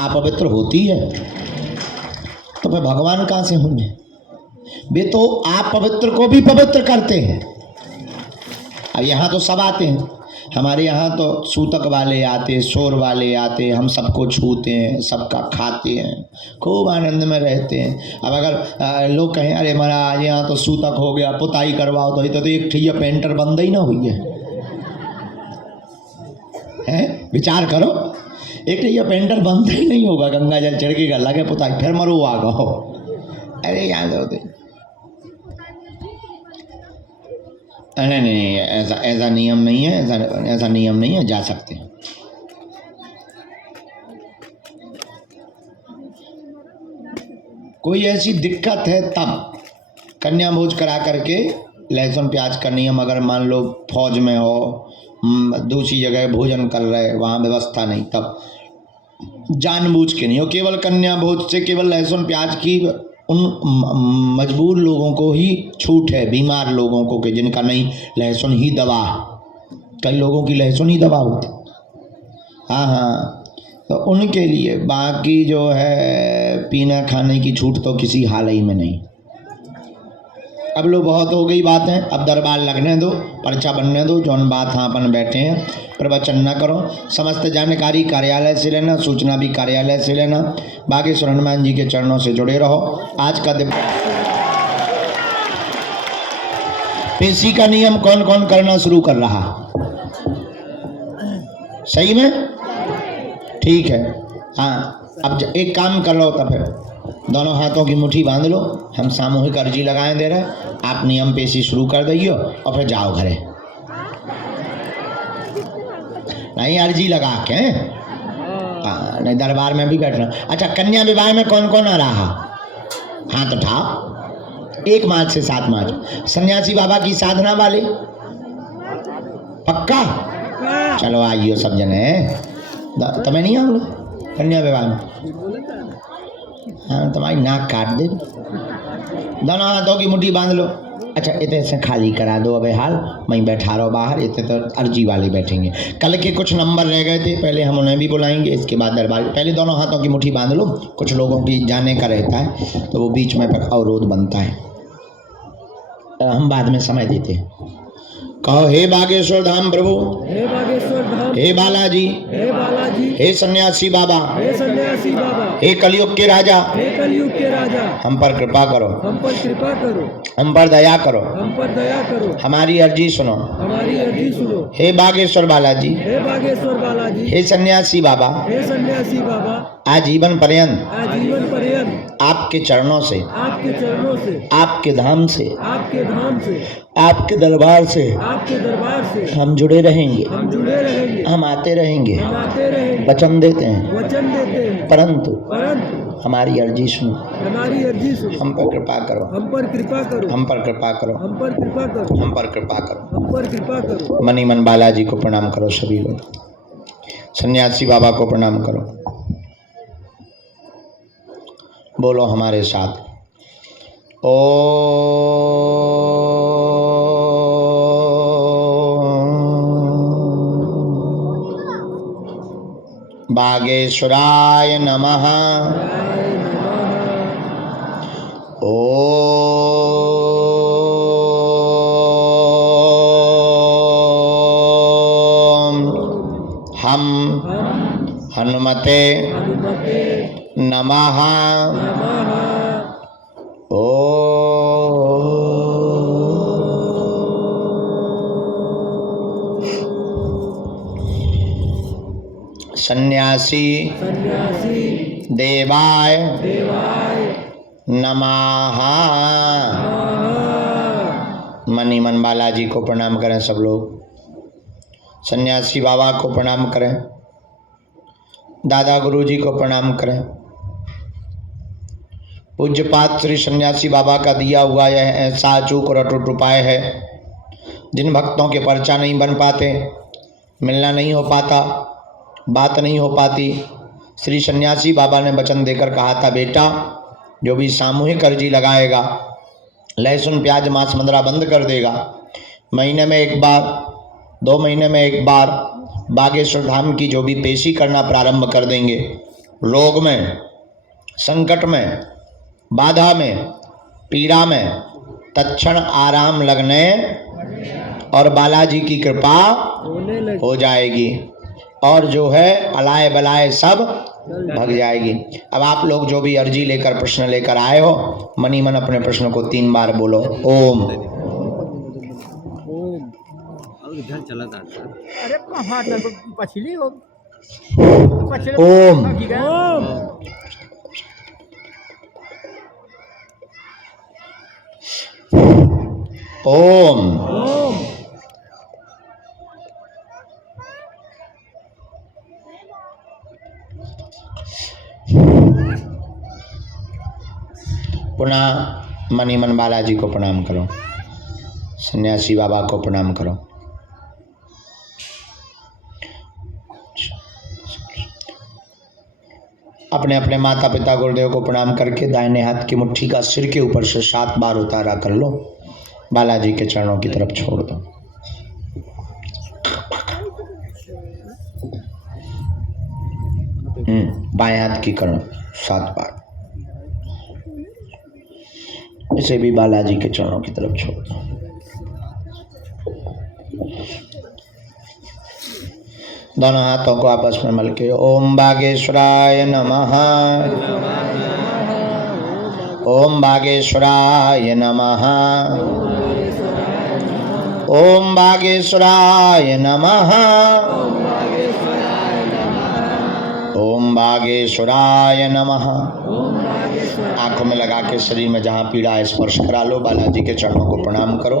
अपवित्र होती है तो फिर भगवान कहाँ से होंगे? वे तो आप पवित्र को भी पवित्र करते हैं। अब यहाँ तो सब आते हैं, हमारे यहाँ तो सूतक वाले आते, शोर वाले आते, हम सबको छूते हैं, सबका खाते हैं, खूब आनंद में रहते हैं। अब अगर लोग कहें अरे महाराज यहाँ तो सूतक हो गया, पुताई करवाओ, तो एक ठैया पेंटर बंद ही ना हुई है। विचार करो, एक ठैया पेंटर बंद ही नहीं होगा, गंगा जल छिड़केगा, लगे पुताई, फिर मरो आ गो। अरे यहाँ दो नहीं नहीं, ऐसा नियम नहीं है, ऐसा नियम नहीं है, जा सकते हैं। कोई ऐसी दिक्कत है तब कन्या भोज करा करके लहसुन प्याज का नियम, अगर मान लो फौज में हो, दूसरी जगह भोजन कर रहे, वहाँ व्यवस्था नहीं, तब जानबूझ के नहीं हो। केवल कन्या भोज से केवल लहसुन प्याज की उन मजबूर लोगों को ही छूट है, बीमार लोगों को, कि जिनका नहीं लहसुन ही दवा, कई लोगों की लहसुन ही दवा होती। हाँ, तो उनके लिए, बाकी जो है पीना खाने की छूट तो किसी हाल ही में नहीं। अब लो बहुत हो गई बात है, अब दरबार लगने दो, पर्चा बनने दो, जौन बात हाँ अपन बैठे हैं प्रवचन न करो। समस्त जानकारी कार्यालय से लेना, सूचना भी कार्यालय से लेना। बागेश्वर हनुमान जी के चरणों से जुड़े रहो। आज का दिन पेशी का नियम कौन कौन करना शुरू कर रहा? सही में? ठीक है। हाँ, अब एक काम कर लो, तब फिर दोनों हाथों की मुट्ठी बांध लो, हम सामूहिक अर्जी लगाए दे रहे, आप नियम पेशी शुरू कर दइयो और फिर जाओ घरे। नहीं, अर्जी लगा के, नहीं दरबार में भी बैठना। अच्छा, कन्या विवाह में कौन कौन आ रहा? हाथ उठाओ। 1 मार्च से 7 मार्च सन्यासी बाबा की साधना वाले, पक्का? चलो आइयो सब जने। तुम्हें नहीं आओ कन्या विवाह में? हाँ, तुम्हारी नाक काट दे। दोनों हाथों की मुट्ठी बांध लो। अच्छा, इतने से खाली करा दो, अबे हाल मैं बैठा रहो बाहर, इतने तो अर्जी वाले बैठेंगे। कल के कुछ नंबर रह गए थे, पहले हम उन्हें भी बुलाएंगे, इसके बाद दरबार। पहले दोनों हाथों की मुट्ठी बांध लो, कुछ लोगों की जाने का रहता है तो वो बीच में अवरोध बनता है, हम बाद में समय देते हैं। कहो, हे बागेश्वर धाम प्रभु, हे बागेश्वर धाम, हे बालाजी, हे बालाजी, हे सन्यासी बाबा, हे सन्यासी बाबा, हे कलयुग के राजा, हे कलयुग के राजा, हम पर कृपा करो, हम पर कृपा करो, हम पर दया करो, हम पर दया करो, हमारी अर्जी सुनो, हमारी अर्जी सुनो। हे बागेश्वर बालाजी, हे बागेश्वर बालाजी, हे सन्यासी बाबा, हे सन्यासी बाबा, आजीवन पर्यंत, आजीवन पर्यंत आपके चरणों से, आपके चरणों से, आपके धाम से, आपके धाम से, आपके दरबार से, आपके दरबार से हम जुड़े रहेंगे, हम जुड़े रहेंगे, हम आते रहेंगे, हम आते रहेंगे, वचन देते हैं, वचन देते हैं, परंतु परंतु हमारी अर्जी सुनो, हमारी अर्जी सुनो, हम पर कृपा करो, हम पर कृपा करो, हम पर कृपा करो, हम पर कृपा करो, हम पर कृपा करो। हम पर कृपा करो। मनी मन बालाजी को प्रणाम करो सभी लोग, सन्यासी बाबा को प्रणाम करो। बोलो हमारे साथ, ओ बागेश्वराय नमः। हम हनुमते नमः। सन्यासी देवाय नमः। मनी मन बालाजी को प्रणाम करें सब लोग, सन्यासी बाबा को प्रणाम करें, दादा गुरुजी को प्रणाम करें। पूज्यपात श्री सन्यासी बाबा का दिया हुआ यह ऐसा अचूक और अटूट उपाय है, जिन भक्तों के पर्चा नहीं बन पाते, मिलना नहीं हो पाता, बात नहीं हो पाती, श्री सन्यासी बाबा ने वचन देकर कहा था, बेटा जो भी सामूहिक अर्जी लगाएगा, लहसुन प्याज मांस मंदरा बंद कर देगा, महीने में 1 बार 2 महीने में 1 बार बागेश्वर धाम की जो भी पेशी करना प्रारंभ कर देंगे, रोग में, संकट में, बाधा में, पीड़ा में तत्क्षण आराम लगने और बालाजी की कृपा होने लगे। हो जाएगी और जो है अलाय बलाय सब भग जाएगी। अब आप लोग जो भी अर्जी लेकर प्रश्न लेकर आए हो, मनी मन अपने प्रश्न को 3 बार बोलो। ओम। ओम। इधर चला था। अरे कहाँ पछली हो ओम। ओम। ओम। ओम। पुनः मनी मन बालाजी को प्रणाम करो, सन्यासी बाबा को प्रणाम करो। अपने अपने माता पिता गुरुदेव को प्रणाम करके दाहिने हाथ की मुट्ठी का सिर के ऊपर से 7 बार उतारा कर लो, बालाजी के चरणों की तरफ छोड़ दो। बाएं हाथ की करो 7 बार, इसे भी बालाजी के चरणों की तरफ छोड़ दो। दोनों हाथों को आपस में मल के ओम बागेश्वराय नमः, ओम बागेश्वराय नमः, ओम बागेश्वराय नमः, ओम बागेश्वराय नमः। आंखों में लगा के शरीर में जहाँ पीड़ा है स्पर्श करा लो, बालाजी के चरणों को प्रणाम करो।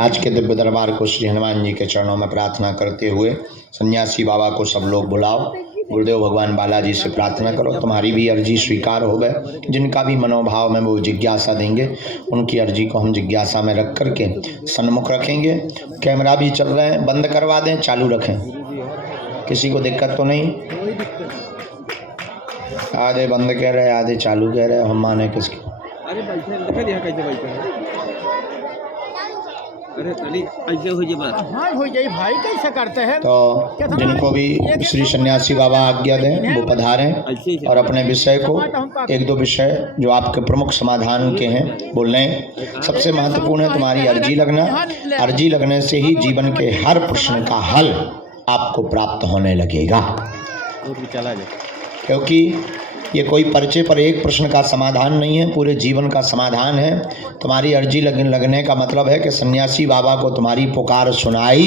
आज के दिव्य दरबार को श्री हनुमान जी के चरणों में प्रार्थना करते हुए सन्यासी बाबा को सब लोग बुलाओ। गुरुदेव भगवान बालाजी से प्रार्थना करो तुम्हारी भी अर्जी स्वीकार हो गए। जिनका भी मनोभाव में वो जिज्ञासा देंगे, उनकी अर्जी को हम जिज्ञासा में रख करके सन्मुख रखेंगे। कैमरा भी चल रहे हैं, बंद करवा दें चालू रखें, किसी को दिक्कत तो नहीं? आधे बंद कह रहे आधे चालू कह रहे, हम माने किसकी? अरे बैठे देखा दिया कैसे बैठे हैं। अरे तनी ऐसे हो जे बात। हाँ हो जाए भाई, कैसे करते हैं? तो जिनको भी श्री सन्यासी बाबा आज्ञा दें वो पधारें और अपने विषय को 1-2 विषय जो आपके प्रमुख समाधान के हैं बोल लें। सबसे महत्वपूर्ण है तुम्हारी अर्जी लगना। अर्जी लगने से ही जीवन के हर प्रश्न का हल आपको प्राप्त होने लगेगा, चला जाए, क्योंकि ये कोई पर्चे पर एक प्रश्न का समाधान नहीं है, पूरे जीवन का समाधान है। तुम्हारी अर्जी लगने का मतलब है कि सन्यासी बाबा को तुम्हारी पुकार सुनाई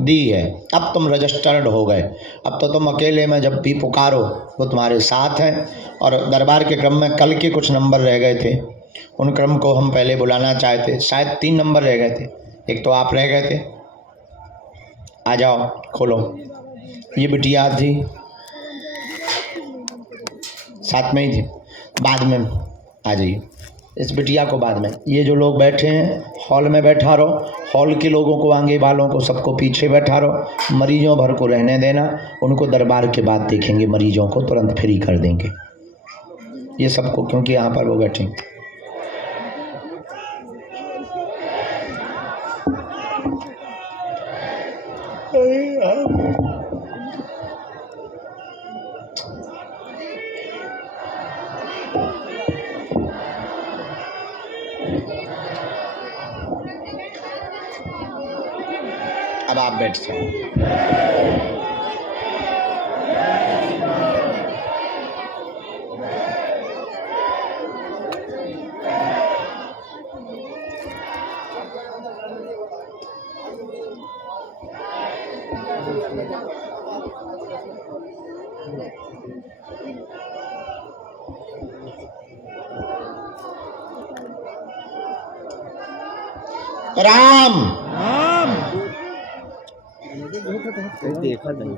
दी है, अब तुम रजिस्टर्ड हो गए। अब तो तुम अकेले में जब भी पुकारो वो तुम्हारे साथ हैं। और दरबार के क्रम में कल के कुछ नंबर रह गए थे, उन क्रम को हम पहले बुलाना चाहते। शायद 3 नंबर रह गए थे, एक तो आप रह गए थे। आ जाओ, खोलो। ये बिटिया थी, साथ में ही थे, बाद में आ जाइए। इस बिटिया को बाद में, ये जो लोग बैठे हैं हॉल में बैठा रहो, हॉल के लोगों को, आगे वालों को सबको पीछे बैठा रहो। मरीजों भर को रहने देना, उनको दरबार के बाद देखेंगे, मरीजों को तुरंत फ्री कर देंगे ये सबको, क्योंकि यहाँ पर वो बैठे। अब आप बैठ जाओ। राम राम। देखा नहीं।